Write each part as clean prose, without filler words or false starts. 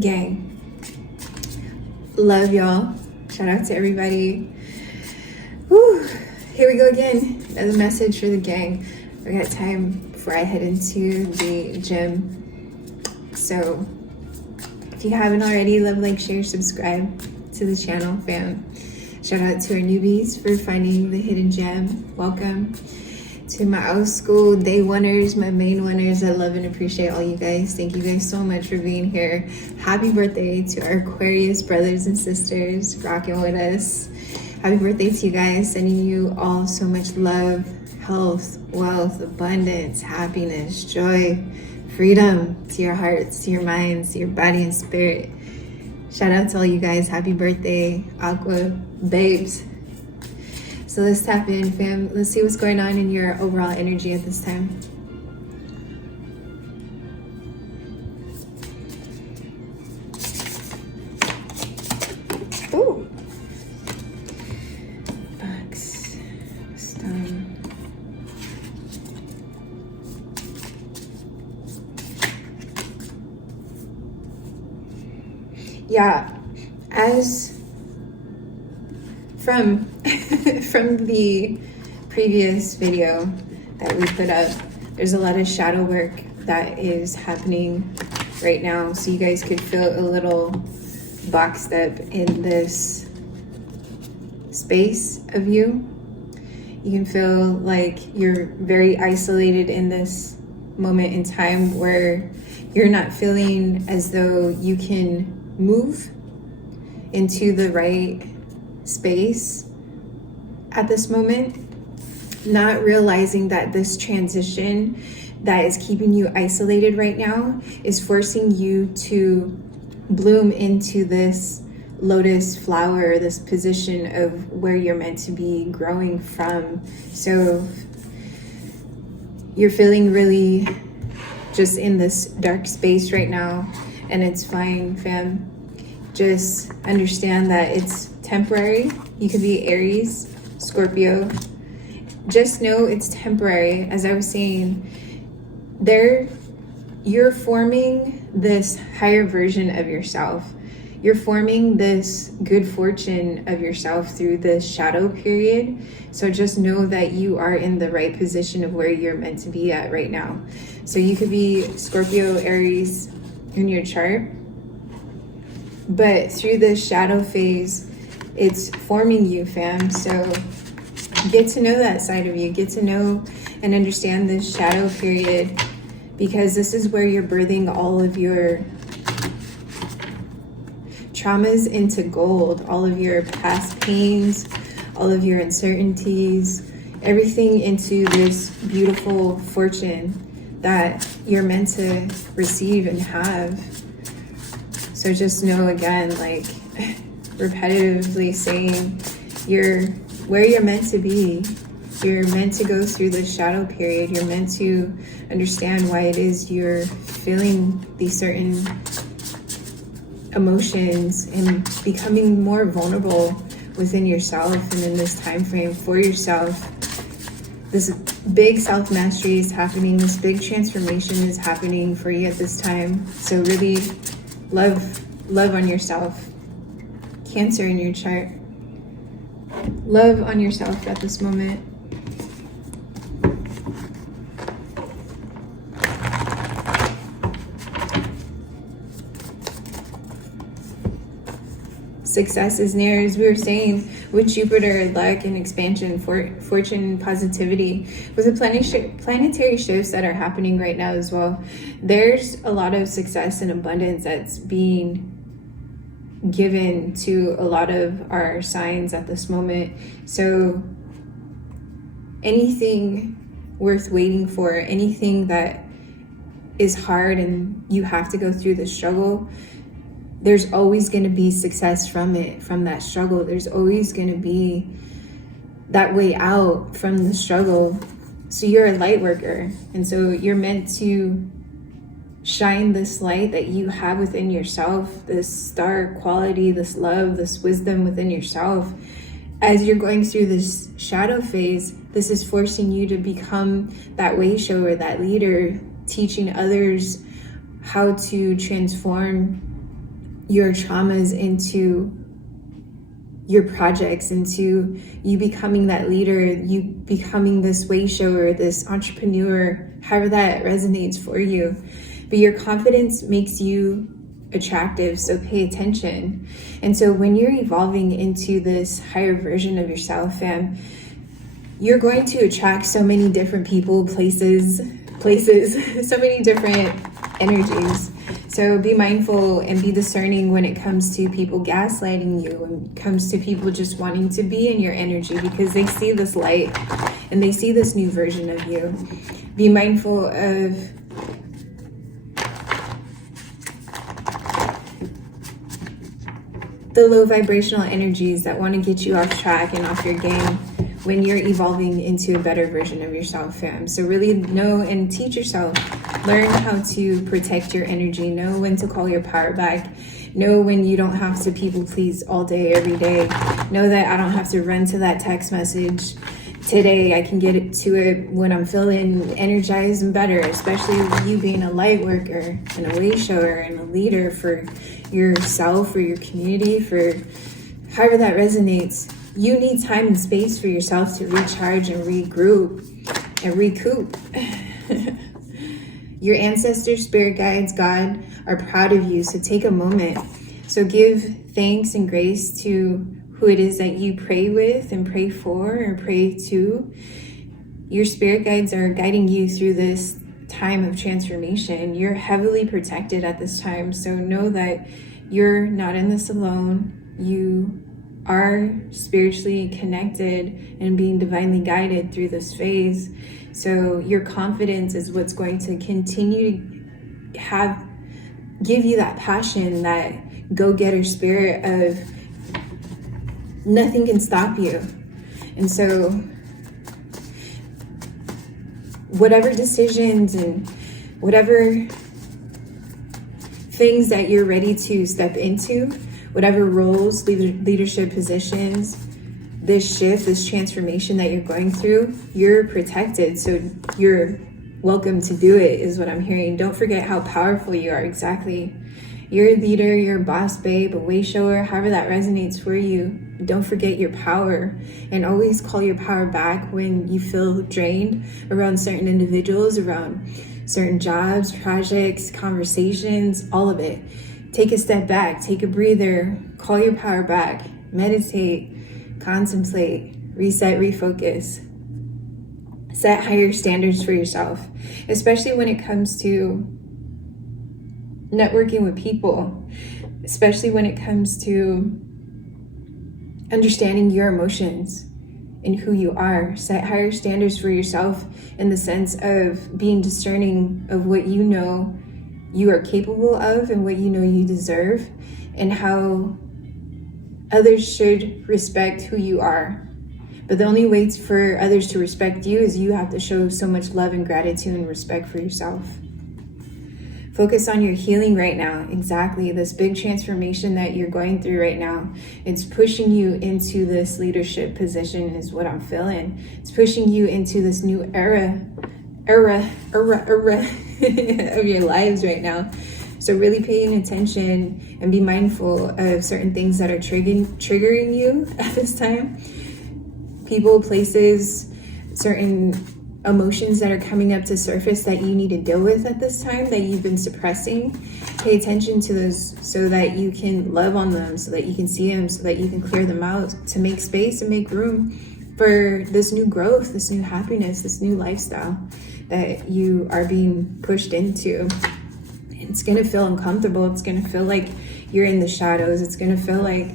Gang, love y'all. Shout out to everybody. Whew. Here we go again. Another message for the gang. I got time before I head into the gym. So if you haven't already, love, like, share, subscribe to the channel, fam. Shout out to our newbies for finding the hidden gem. Welcome to my old school day oneers, my main oneers. I love and appreciate all you guys. Thank you guys so much for being here. Happy birthday to our Aquarius brothers and sisters rocking with us. Happy birthday to you guys. Sending you all so much love, health, wealth, abundance, happiness, joy, freedom to your hearts, to your minds, to your body and spirit. Shout out to all you guys. Happy birthday, Aqua babes. So let's tap in, fam. Let's see what's going on in your overall energy at this time. Ooh. Box. Stone. Yeah, as from the previous video that we put up, there's a lot of shadow work that is happening right now, so you guys could feel a little boxed up in this space of you. You can feel like you're very isolated in this moment in time where you're not feeling as though you can move into the right space at this moment, not realizing that this transition that is keeping you isolated right now is forcing you to bloom into this lotus flower, this position of where you're meant to be growing from. So you're feeling really just in this dark space right now, and it's fine, fam. Just understand that it's temporary. You could be Aries, Scorpio. Just know it's temporary. As I was saying, you're forming this higher version of yourself. You're forming this good fortune of yourself through this shadow period. So just know that you are in the right position of where you're meant to be at right now. So you could be Scorpio, Aries in your chart, but through this shadow phase, it's forming you, fam. So get to know that side of you. Get to know and understand this shadow period, because this is where you're birthing all of your traumas into gold, all of your past pains, all of your uncertainties, everything into this beautiful fortune that you're meant to receive and have. So just know, again, like repetitively saying, you're where you're meant to be. You're meant to go through this shadow period. You're meant to understand why it is you're feeling these certain emotions and becoming more vulnerable within yourself and in this time frame for yourself. This big self-mastery is happening. This big transformation is happening for you at this time. So really love on yourself. Cancer in your chart. Love on yourself at this moment. Success is near, as we were saying, with Jupiter, luck and expansion, fortune, positivity. With the planetary shifts that are happening right now as well, there's a lot of success and abundance that's being given to a lot of our signs at this moment. So anything worth waiting for, anything that is hard and you have to go through the struggle, there's always going to be success from it, from that struggle. There's always going to be that way out from the struggle. So you're a light worker, and so you're meant to shine this light that you have within yourself, this star quality, this love, this wisdom within yourself. As you're going through this shadow phase, this is forcing you to become that way shower, that leader, teaching others how to transform your traumas into your projects, into you becoming that leader, you becoming this way shower, this entrepreneur, however that resonates for you. But your confidence makes you attractive, so pay attention. And so when you're evolving into this higher version of yourself, fam, you're going to attract so many different people, places, so many different energies. So be mindful and be discerning when it comes to people gaslighting you, when it comes to people just wanting to be in your energy because they see this light and they see this new version of you. Be mindful of the low vibrational energies that want to get you off track and off your game when you're evolving into a better version of yourself, fam. So really know and teach yourself. Learn how to protect your energy. Know when to call your power back. Know when you don't have to people please all day, every day. Know that I don't have to run to that text message today. I can get to it when I'm feeling energized and better, especially you being a light worker and a way shower and a leader for yourself, for your community, for however that resonates. You need time and space for yourself to recharge and regroup and recoup. Your ancestors, spirit guides, God are proud of you. So take a moment. So give thanks and grace to who it is that you pray with and pray for or pray to. Your spirit guides are guiding you through this time of transformation. You're heavily protected at this time. So know that you're not in this alone. You are spiritually connected and being divinely guided through this phase. So your confidence is what's going to continue to give you that passion, that go-getter spirit of nothing can stop you. And so whatever decisions and whatever things that you're ready to step into, whatever roles, leadership positions, this shift, this transformation that you're going through, you're protected. So you're welcome to do it, is what I'm hearing. Don't forget how powerful you are. Exactly. You're a leader, you're a boss babe, a way shower, however that resonates for you. Don't forget your power, and always call your power back when you feel drained around certain individuals, around certain jobs, projects, conversations, all of it. Take a step back, take a breather, call your power back, meditate, contemplate, reset, refocus. Set higher standards for yourself, especially when it comes to networking with people, especially when it comes to understanding your emotions and who you are. Set higher standards for yourself in the sense of being discerning of what you know you are capable of and what you know you deserve, and how others should respect who you are. But the only way for others to respect you is you have to show so much love and gratitude and respect for yourself. Focus on your healing right now. Exactly. This big transformation that you're going through right now, it's pushing you into this leadership position is what I'm feeling. It's pushing you into this new era of your lives right now. So really paying attention and be mindful of certain things that are triggering you at this time. People, places, certain emotions that are coming up to surface that you need to deal with at this time that you've been suppressing. Pay attention to those so that you can love on them, so that you can see them, so that you can clear them out, to make space and make room for this new growth, this new happiness, this new lifestyle that you are being pushed into. It's going to feel uncomfortable. It's going to feel like you're in the shadows. It's going to feel like,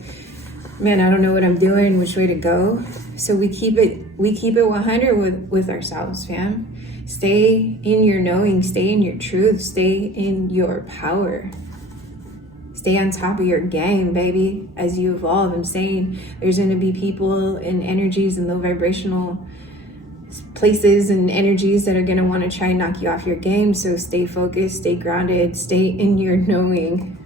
man, I don't know what I'm doing, which way to go. So we keep it 100 with ourselves, fam. Stay in your knowing, stay in your truth, stay in your power. Stay on top of your game, baby, as you evolve. I'm saying there's going to be people and energies and low vibrational places and energies that are going to want to try and knock you off your game. So stay focused, stay grounded, stay in your knowing.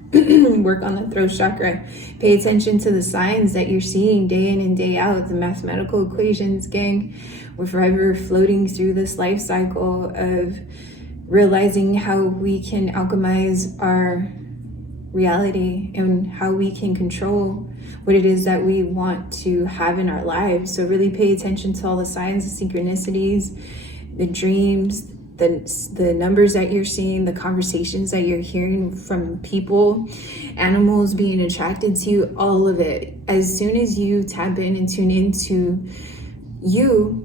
Work on the throat chakra. Pay attention to the signs that you're seeing day in and day out. The mathematical equations, gang. We're forever floating through this life cycle of realizing how we can alchemize our reality and how we can control what it is that we want to have in our lives. So really pay attention to all the signs, the synchronicities, the dreams, the numbers that you're seeing, the conversations that you're hearing from people, animals being attracted to you, all of it. As soon as you tap in and tune into you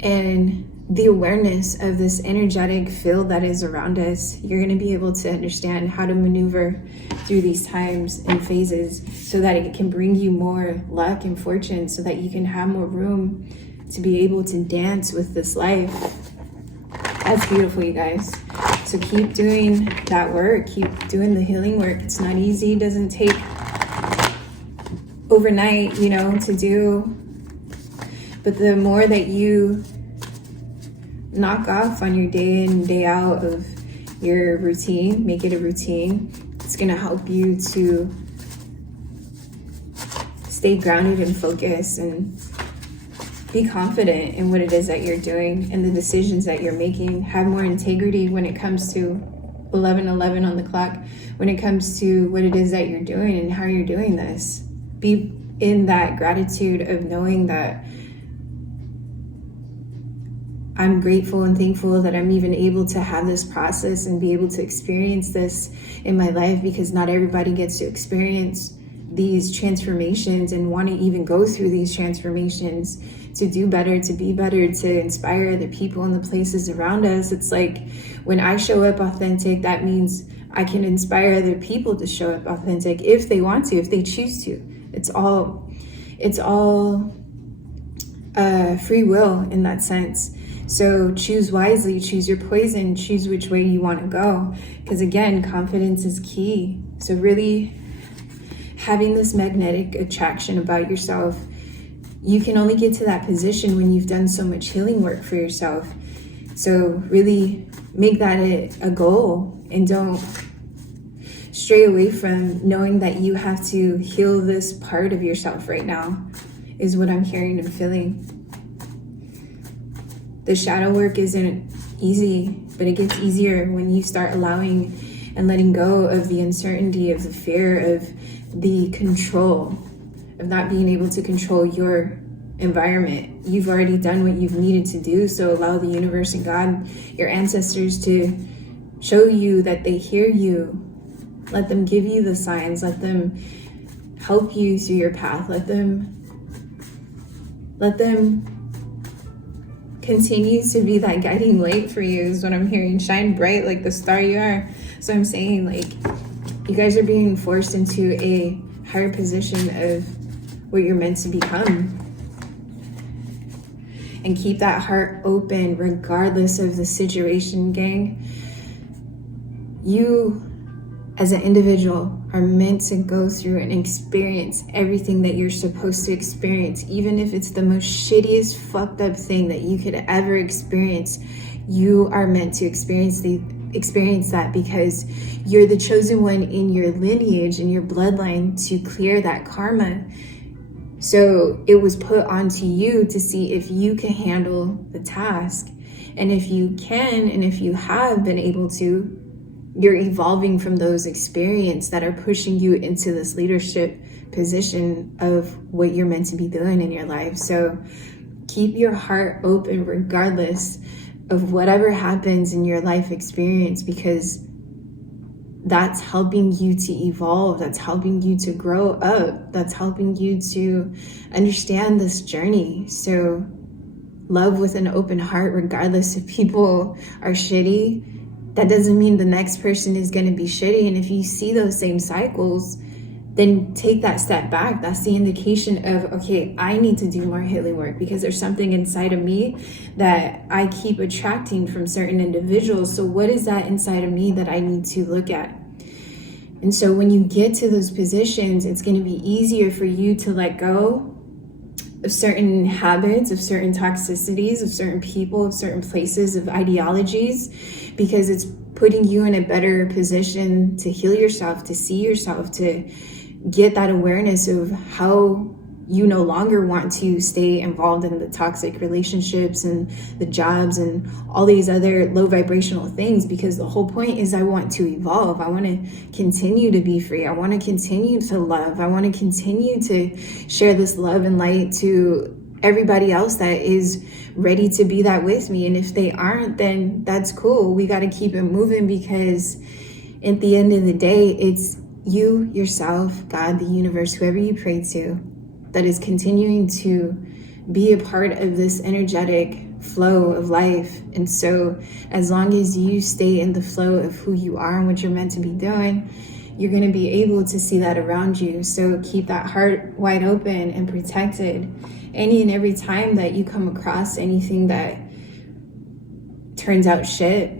and the awareness of this energetic field that is around us, you're going to be able to understand how to maneuver through these times and phases so that it can bring you more luck and fortune, so that you can have more room to be able to dance with this life. That's beautiful, you guys. So keep doing that work, keep doing the healing work. It's not easy, it doesn't take overnight, to do. But the more that you knock off on your day in, day out of your routine, make it a routine, it's going to help you to stay grounded and focused and be confident in what it is that you're doing and the decisions that you're making. Have more integrity when it comes to 11:11 on the clock, when it comes to what it is that you're doing and how you're doing this. Be in that gratitude of knowing that I'm grateful and thankful that I'm even able to have this process and be able to experience this in my life, because not everybody gets to experience these transformations and want to even go through these transformations to do better, to be better, to inspire other people in the places around us. It's like when I show up authentic, that means I can inspire other people to show up authentic if they want to, if they choose to. It's all free will in that sense. So choose wisely, choose your poison, choose which way you want to go. Because again, confidence is key. So really having this magnetic attraction about yourself, you can only get to that position when you've done so much healing work for yourself. So really make that a goal, and don't stray away from knowing that you have to heal this part of yourself right now, is what I'm hearing and feeling. The shadow work isn't easy, but it gets easier when you start allowing and letting go of the uncertainty, of the fear, of the control, of not being able to control your environment. You've already done what you've needed to do, so allow the universe and God, your ancestors, to show you that they hear you. Let them give you the signs. Let them help you through your path. Let them continue to be that guiding light for you, is what I'm hearing. Shine bright like the star you are. So I'm saying, like, you guys are being forced into a higher position of what you're meant to become. And keep that heart open regardless of the situation, gang. You, as an individual, are meant to go through and experience everything that you're supposed to experience. Even if it's the most shittiest, fucked up thing that you could ever experience, you are meant to experience that, because you're the chosen one in your lineage, in your bloodline, to clear that karma. So it was put onto you to see if you can handle the task. And if you can, and if you have been able to, you're evolving from those experiences that are pushing you into this leadership position of what you're meant to be doing in your life. So keep your heart open regardless of whatever happens in your life experience, because that's helping you to evolve. That's helping you to grow up. That's helping you to understand this journey. So love with an open heart, regardless if people are shitty. That doesn't mean the next person is going to be shitty. And if you see those same cycles, then take that step back. That's the indication of, okay, I need to do more healing work, because there's something inside of me that I keep attracting from certain individuals. So what is that inside of me that I need to look at? And so when you get to those positions, it's going to be easier for you to let go of certain habits, of certain toxicities, of certain people, of certain places, of ideologies, because it's putting you in a better position to heal yourself, to see yourself, to get that awareness of how you no longer want to stay involved in the toxic relationships and the jobs and all these other low vibrational things, because the whole point is I want to evolve. I want to continue to be free. I want to continue to love. I want to continue to share this love and light to everybody else that is ready to be that with me. And if they aren't, then that's cool. We got to keep it moving, because at the end of the day, it's you, yourself, God, the universe, whoever you pray to, that is continuing to be a part of this energetic flow of life. And so as long as you stay in the flow of who you are and what you're meant to be doing, you're going to be able to see that around you. So keep that heart wide open and protected. Any and every time that you come across anything that turns out shit,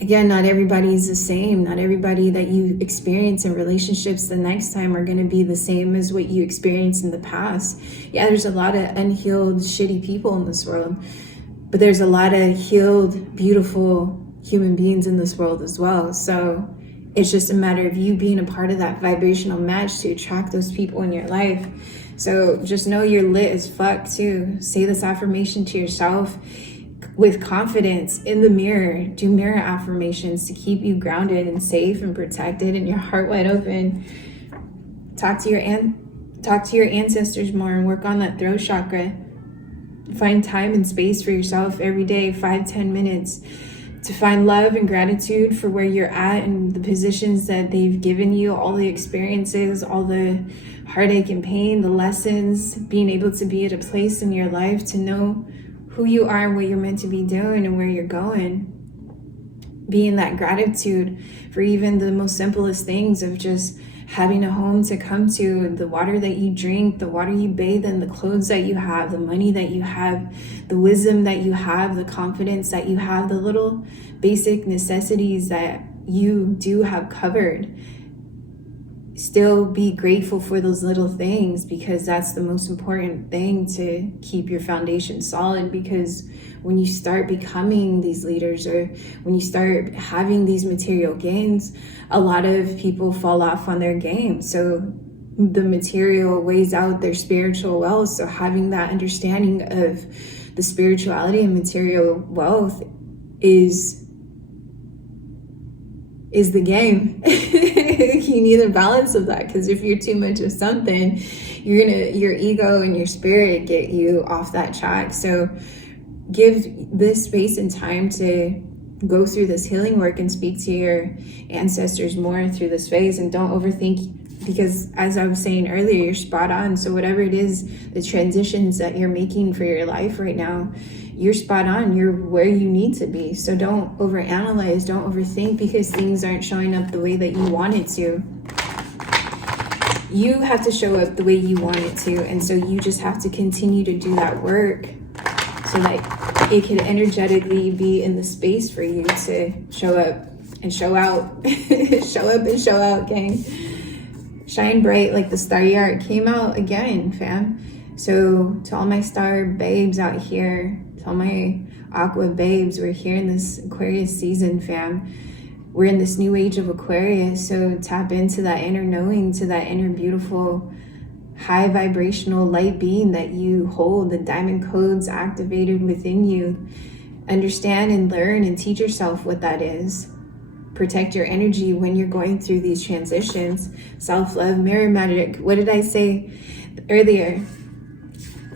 again, not everybody's the same. Not everybody that you experience in relationships the next time are going to be the same as what you experienced in the past. Yeah, there's a lot of unhealed, shitty people in this world, but there's a lot of healed, beautiful human beings in this world as well. So it's just a matter of you being a part of that vibrational match to attract those people in your life. So just know you're lit as fuck too. Say this affirmation to yourself with confidence in the mirror. Do mirror affirmations to keep you grounded and safe and protected and your heart wide open. Talk to your ancestors more and work on that throat chakra. Find time and space for yourself every day, 5-10 minutes, to find love and gratitude for where you're at and the positions that they've given you, all the experiences, all the heartache and pain, the lessons, being able to be at a place in your life to know who you are and what you're meant to be doing and where you're going. Be in that gratitude for even the most simplest things of just having a home to come to, the water that you drink, the water you bathe in, the clothes that you have, the money that you have, the wisdom that you have, the confidence that you have, the little basic necessities that you do have covered. Still be grateful for those little things, because that's the most important thing to keep your foundation solid. Because when you start becoming these leaders, or when you start having these material gains, a lot of people fall off on their game. So the material weighs out their spiritual wealth. So having that understanding of the spirituality and material wealth is the game. You need a balance of that, because if you're too much of something, your ego and your spirit get you off that track. So give this space and time to go through this healing work and speak to your ancestors more through this phase, and don't overthink, because as I was saying earlier, you're spot on. So whatever it is, the transitions that you're making for your life right now, you're spot on. You're where you need to be. So don't overanalyze, don't overthink because things aren't showing up the way that you want it to. You have to show up the way you want it to. And so you just have to continue to do that work so that it can energetically be in the space for you to show up and show out. Show up and show out, gang. Shine bright like the star you are. It came out again, fam. So to all my star babes out here, to all my aqua babes, we're here in this Aquarius season, fam. We're in this new age of Aquarius, so tap into that inner knowing, to that inner beautiful, high vibrational light being that you hold, the diamond codes activated within you. Understand and learn and teach yourself what that is. Protect your energy when you're going through these transitions. Self-love, mirror magic. What did I say earlier?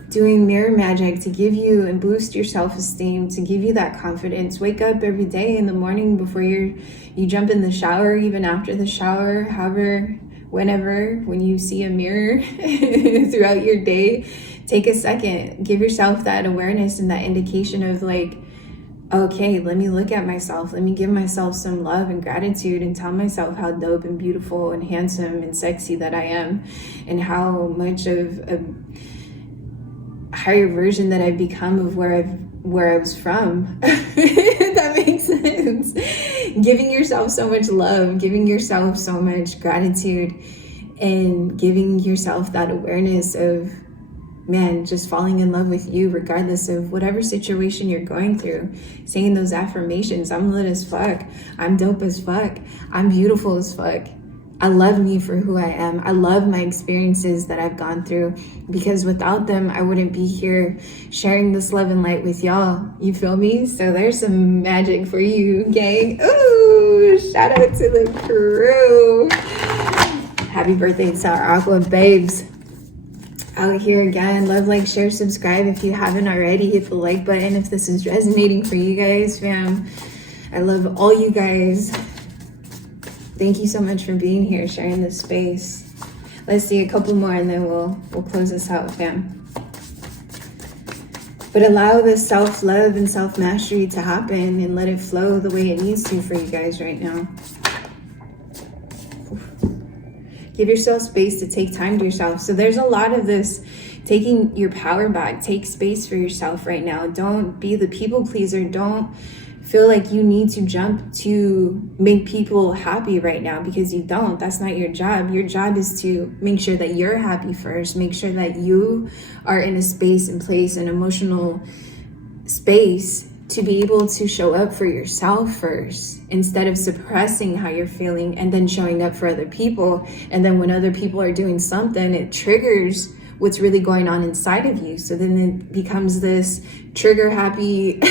Doing mirror magic to give you and boost your self-esteem, to give you that confidence. Wake up every day in the morning before you jump in the shower, even after the shower, however, whenever, when you see a mirror throughout your day, take a second, give yourself that awareness and that indication of like, okay, let me look at myself. Let me give myself some love and gratitude and tell myself how dope and beautiful and handsome and sexy that I am, and how much of a higher version that I've become of where I was from. If that makes sense. Giving yourself so much love, giving yourself so much gratitude, and giving yourself that awareness of, man, just falling in love with you regardless of whatever situation you're going through. Saying those affirmations, I'm lit as fuck, I'm dope as fuck, I'm beautiful as fuck, I love me for who I am. I love my experiences that I've gone through, because without them, I wouldn't be here sharing this love and light with y'all. You feel me? So there's some magic for you, gang. Ooh, shout out to the crew. Happy birthday to our Aqua babes out here again. Love, like, share, subscribe if you haven't already. Hit the like button if this is resonating for you guys, fam. I love all you guys. Thank you so much for being here, sharing this space. Let's see a couple more and then we'll close this out, fam. But allow this self-love and self-mastery to happen and let it flow the way it needs to for you guys right now. Give yourself space to take time to yourself. So there's a lot of this taking your power back. Take space for yourself right now. Don't be the people pleaser. Don't feel like you need to jump to make people happy right now, because you don't. That's not your job. Your job is to make sure that you're happy first. Make sure that you are in a space and place, an emotional space, to be able to show up for yourself first, instead of suppressing how you're feeling and then showing up for other people. And then when other people are doing something, it triggers what's really going on inside of you. So then it becomes this trigger happy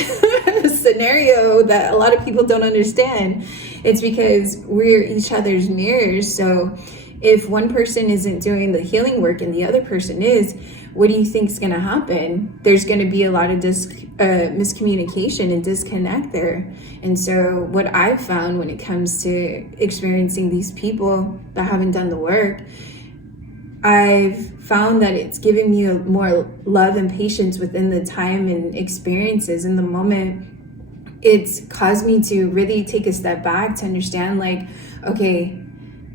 scenario that a lot of people don't understand. It's because we're each other's mirrors. So if one person isn't doing the healing work and the other person is, what do you think is going to happen? There's going to be a lot of miscommunication and disconnect there. And so what I've found when it comes to experiencing these people that haven't done the work, I've found that it's given me more love and patience within the time and experiences in the moment. It's caused me to really take a step back to understand, like, okay,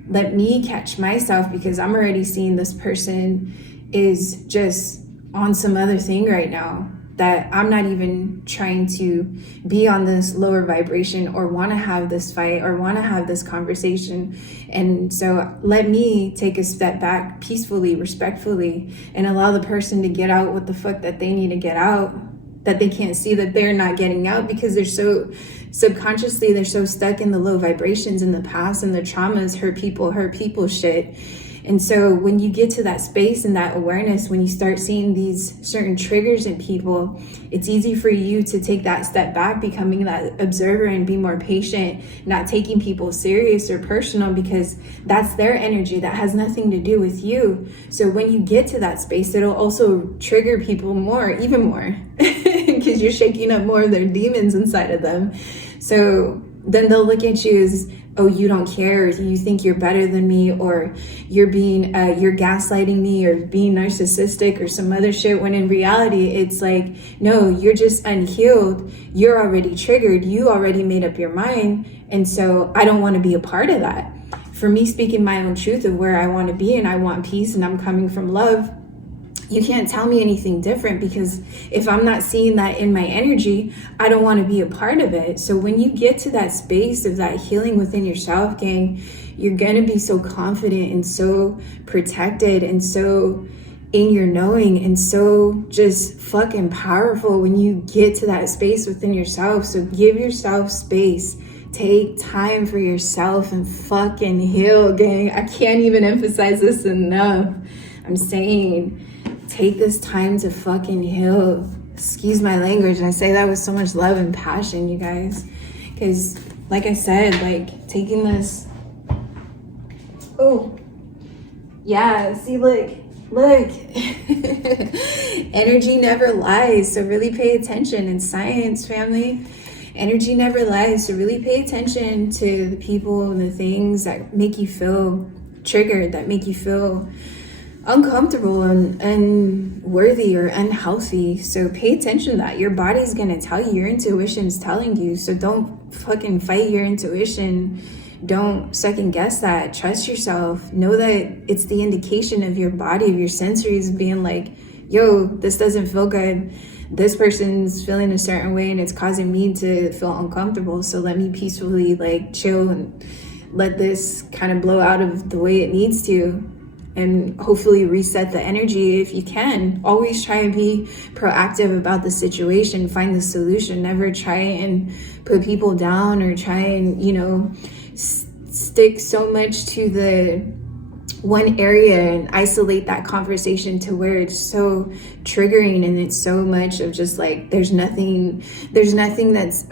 let me catch myself, because I'm already seeing this person is just on some other thing right now, that I'm not even trying to be on this lower vibration or want to have this fight or want to have this conversation. And so let me take a step back peacefully, respectfully, and allow the person to get out what the fuck that they need to get out, that they can't see that they're not getting out, because they're so subconsciously, they're so stuck in the low vibrations in the past and the traumas, hurt people shit. And so when you get to that space and that awareness, when you start seeing these certain triggers in people, it's easy for you to take that step back, becoming that observer and be more patient, not taking people serious or personal, because that's their energy. That has nothing to do with you. So when you get to that space, it'll also trigger people more, even more, because you're shaking up more of their demons inside of them. So then they'll look at you as, oh, you don't care, or you think you're better than me, or you're gaslighting me, or being narcissistic or some other shit, when in reality, it's like, no, you're just unhealed. You're already triggered. You already made up your mind. And so I don't want to be a part of that. For me, speaking my own truth of where I want to be, and I want peace, and I'm coming from love, you can't tell me anything different, because if I'm not seeing that in my energy, I don't want to be a part of it. So when you get to that space of that healing within yourself, gang, you're going to be so confident and so protected and so in your knowing and so just fucking powerful when you get to that space within yourself. So give yourself space. Take time for yourself and fucking heal, gang. I can't even emphasize this enough. I'm saying, take this time to fucking heal. Excuse my language. I say that with so much love and passion, you guys. Because, like I said, like, taking this... Oh. Yeah, see, look. Energy never lies, so really pay attention. In science, family, energy never lies, so really pay attention to the people and the things that make you feel triggered, that make you feel uncomfortable and unworthy or unhealthy. So pay attention to that. Your body's gonna tell you, your intuition's telling you. So don't fucking fight your intuition. Don't second guess that. Trust yourself. Know that it's the indication of your body, of your sensories being like, yo, this doesn't feel good. This person's feeling a certain way and it's causing me to feel uncomfortable. So let me peacefully like chill and let this kind of blow out of the way it needs to. And hopefully reset the energy if you can. Always try and be proactive about the situation, find the solution. Never try and put people down or try and, stick so much to the one area and isolate that conversation to where it's so triggering, and it's so much of just like there's nothing that's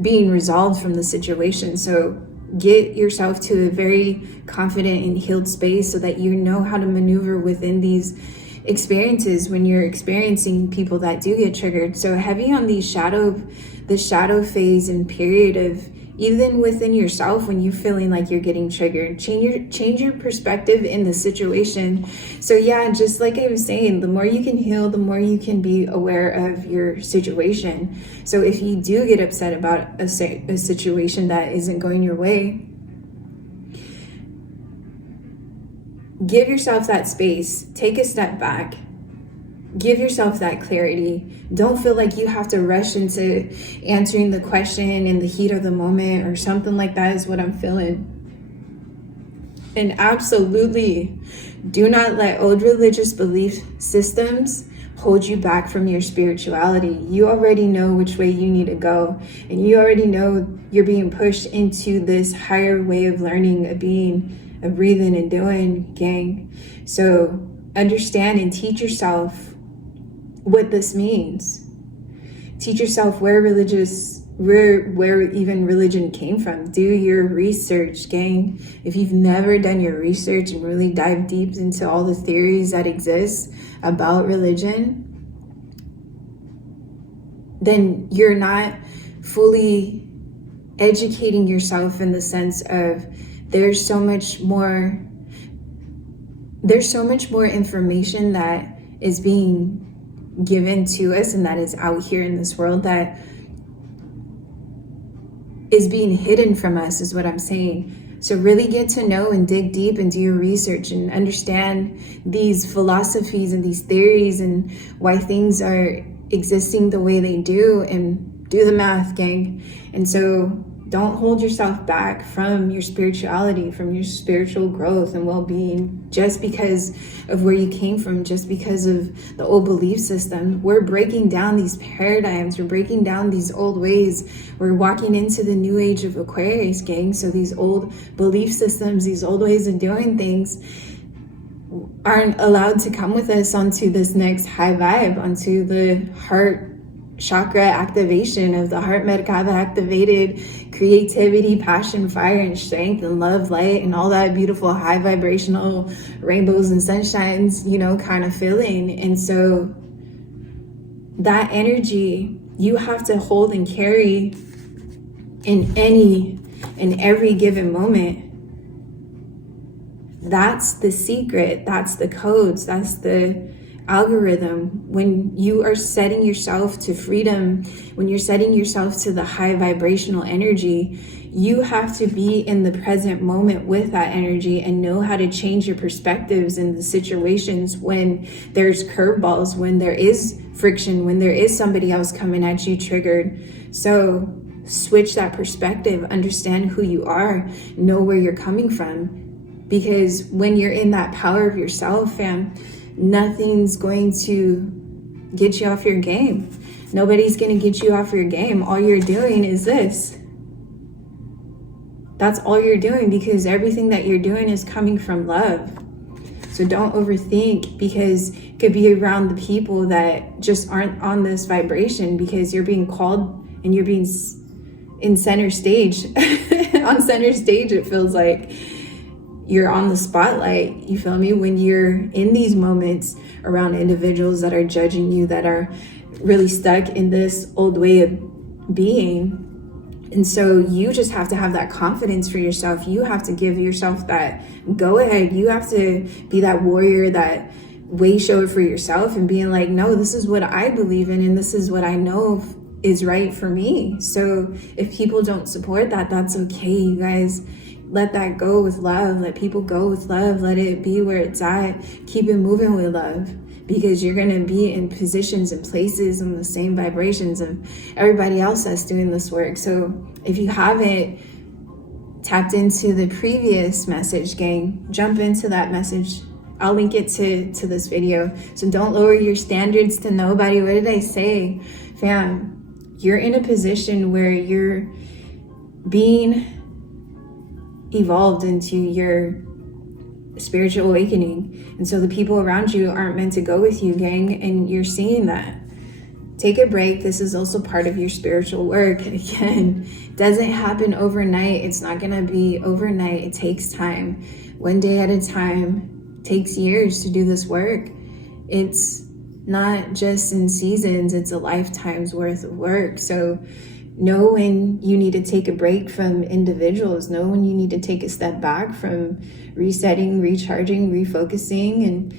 being resolved from the situation. So get yourself to a very confident and healed space so that you know how to maneuver within these experiences when you're experiencing people that do get triggered. So heavy on the shadow phase and period of even within yourself when you're feeling like you're getting triggered. Change your perspective in the situation. So yeah, just like I was saying, the more you can heal, the more you can be aware of your situation. So if you do get upset about a situation that isn't going your way, give yourself that space, take a step back, give yourself that clarity. Don't feel like you have to rush into answering the question in the heat of the moment or something like that is what I'm feeling. And absolutely do not let old religious belief systems hold you back from your spirituality. You already know which way you need to go, and you already know you're being pushed into this higher way of learning, of being, of breathing and doing, gang. So understand and teach yourself what this means. Teach yourself where even religion came from. Do your research, gang. If you've never done your research and really dive deep into all the theories that exist about religion, then you're not fully educating yourself in the sense of there's so much more information that is being given to us and that is out here in this world that is being hidden from us, is what I'm saying. So really get to know and dig deep and do your research and understand these philosophies and these theories and why things are existing the way they do, and do the math, gang. And so don't hold yourself back from your spirituality, from your spiritual growth and well-being just because of where you came from, just because of the old belief system. We're breaking down these paradigms. We're breaking down these old ways. We're walking into the new age of Aquarius, gang. So these old belief systems, these old ways of doing things aren't allowed to come with us onto this next high vibe, onto the heart chakra activation of the heart Merkaba activated creativity, passion, fire, and strength, and love, light, and all that beautiful high vibrational rainbows and sunshines, kind of feeling. And so that energy you have to hold and carry in every given moment. That's the secret. That's the codes. That's the algorithm. When you are setting yourself to freedom, when you're setting yourself to the high vibrational energy, you have to be in the present moment with that energy and know how to change your perspectives in the situations when there's curveballs, when there is friction, when there is somebody else coming at you triggered. So switch that perspective, understand who you are, know where you're coming from. Because when you're in that power of yourself, fam, nothing's going to get you off your game. Nobody's going to get you off your game. All you're doing is this. That's all you're doing, because everything that you're doing is coming from love. So don't overthink, because it could be around the people that just aren't on this vibration, because you're being called and you're being in center stage. On center stage, it feels like you're on the spotlight, you feel me? When you're in these moments around individuals that are judging you, that are really stuck in this old way of being. And so you just have to have that confidence for yourself. You have to give yourself that go ahead. You have to be that warrior, that way shower for yourself, and being like, no, this is what I believe in, and this is what I know is right for me. So if people don't support that, that's okay, you guys. Let that go with love. Let people go with love. Let it be where it's at. Keep it moving with love, because you're going to be in positions and places and the same vibrations of everybody else that's doing this work. So if you haven't tapped into the previous message, gang, jump into that message. I'll link it to this video. So don't lower your standards to nobody. What did I say? Fam, you're in a position where you're being evolved into your spiritual awakening. And so the people around you aren't meant to go with you, gang, and you're seeing that. Take a break. This is also part of your spiritual work. Again, doesn't happen overnight. It's not going to be overnight. It takes time. One day at a time. It takes years to do this work. It's not just in seasons. It's a lifetime's worth of work. So know when you need to take a break from individuals. Know when you need to take a step back from resetting, recharging, refocusing, and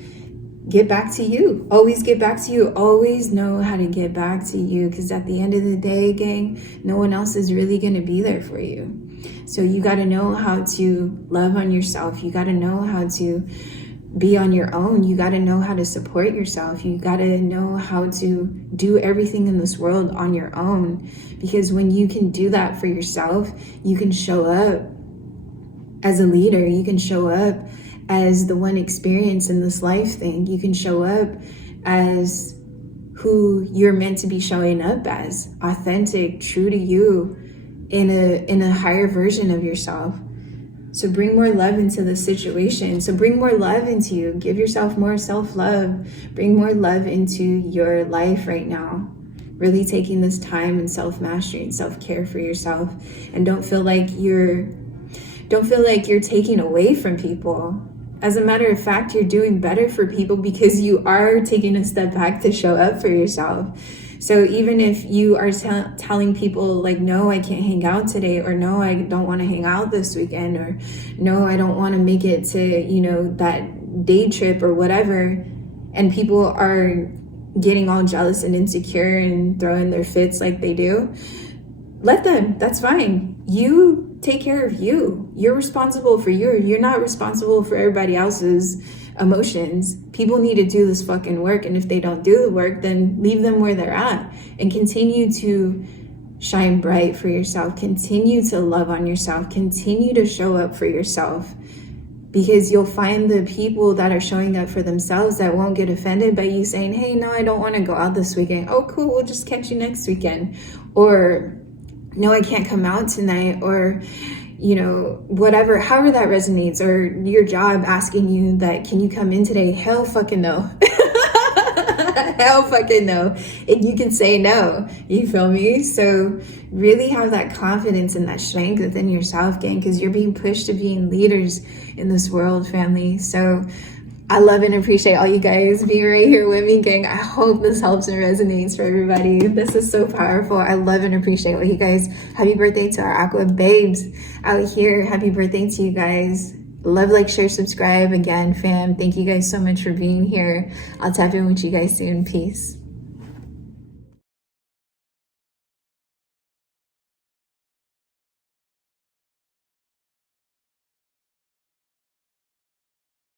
get back to you. Always get back to you. Always know how to get back to you, because at the end of the day, gang, no one else is really going to be there for you. So you got to know how to love on yourself. You got to know how to be on your own. You got to know how to support yourself. You got to know how to do everything in this world on your own, because when you can do that for yourself, you can show up as a leader. You can show up as the one experiencing this life thing. You can show up as who you're meant to be showing up as, authentic, true to you, in a higher version of yourself. So bring more love into the situation. So bring more love into you. Give yourself more self-love. Bring more love into your life right now. Really taking this time and self-mastery and self-care for yourself. And don't feel like you're taking away from people. As a matter of fact, you're doing better for people because you are taking a step back to show up for yourself. So even if you are telling people like, no, I can't hang out today, or no, I don't want to hang out this weekend, or no, I don't want to make it to, that day trip or whatever, and people are getting all jealous and insecure and throwing their fits like they do, let them. That's fine. You take care of you. You're responsible for you. You're not responsible for everybody else's emotions. People need to do this fucking work, and if they don't do the work, then leave them where they're at and continue to shine bright for yourself. Continue to love on yourself. Continue to show up for yourself, because you'll find the people that are showing up for themselves that won't get offended by you saying, hey, no, I don't want to go out this weekend. Oh, cool, we'll just catch you next weekend. Or no, I can't come out tonight. Or whatever, however that resonates. Or your job asking you that, can you come in today? Hell fucking no. Hell fucking no. And you can say no. You feel me? So really have that confidence and that strength within yourself, gang, because you're being pushed to being leaders in this world, family. So I love and appreciate all you guys being right here with me, gang. I hope this helps and resonates for everybody. This is so powerful. I love and appreciate all you guys. Happy birthday to our Aqua babes out here. Happy birthday to you guys. Love, like, share, subscribe. Again, fam, thank you guys so much for being here. I'll tap in with you guys soon. Peace.